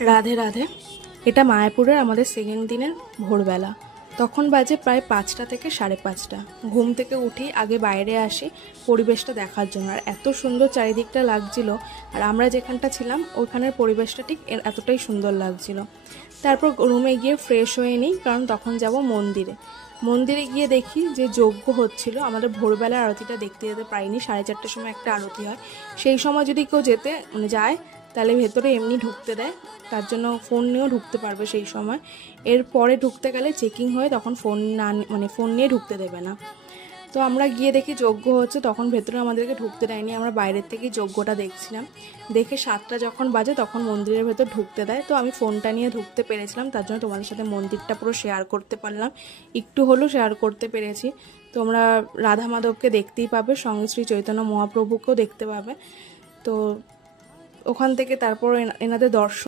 রাধে রাধে। এটা মায়াপুরের আমাদের সেকেন্ড দিনের ভোরবেলা। তখন বাজে প্রায় 5টা থেকে 5:30। ঘুম থেকে উঠেই আগে বাইরে আসি পরিবেশটা দেখার জন্য। আর এত সুন্দর চারিদিকটা লাগছিল, আর আমরা যেখানটা ছিলাম ওইখানের পরিবেশটা ঠিক এতটাই সুন্দর লাগছিল। তারপর রুমে গিয়ে ফ্রেশ হয়ে নিই, কারণ তখন যাব মন্দিরে। মন্দিরে গিয়ে দেখি যে যজ্ঞ হচ্ছিল। আমাদের ভোরবেলা আরতিটা দেখতে যেতে পারিনি, 4:30টার সময় একটা আরতি হয়। সেই সময় যদি কেউ যায় তাহলে ভেতরে এমনি ঢুকতে দেয়, তার জন্য ফোন নিয়েও ঢুকতে পারবে সেই সময়। এরপরে ঢুকতে গেলে চেকিং হয়ে তখন ফোন না ফোন নিয়ে ঢুকতে দেবে না। তো আমরা গিয়ে দেখি যজ্ঞ হচ্ছে, তখন ভেতরে আমাদেরকে ঢুকতে দেয়নি, আমরা বাইরের থেকেই যজ্ঞটা দেখছিলাম। দেখে 7টা যখন বাজে তখন মন্দিরের ভেতর ঢুকতে দেয়। তো আমি ফোনটা নিয়ে ঢুকতে পেরেছিলাম, তার জন্য তোমাদের সাথে মন্দিরটা পুরো শেয়ার করতে পারলাম, একটু হলেও শেয়ার করতে পেরেছি। তোমরা রাধা মাধবকে দেখতেই পাবে, সঙ্গে শ্রী চৈতন্য মহাপ্রভুকেও দেখতে পাবে। তো ওখান থেকে তারপর এনাদের দর্শন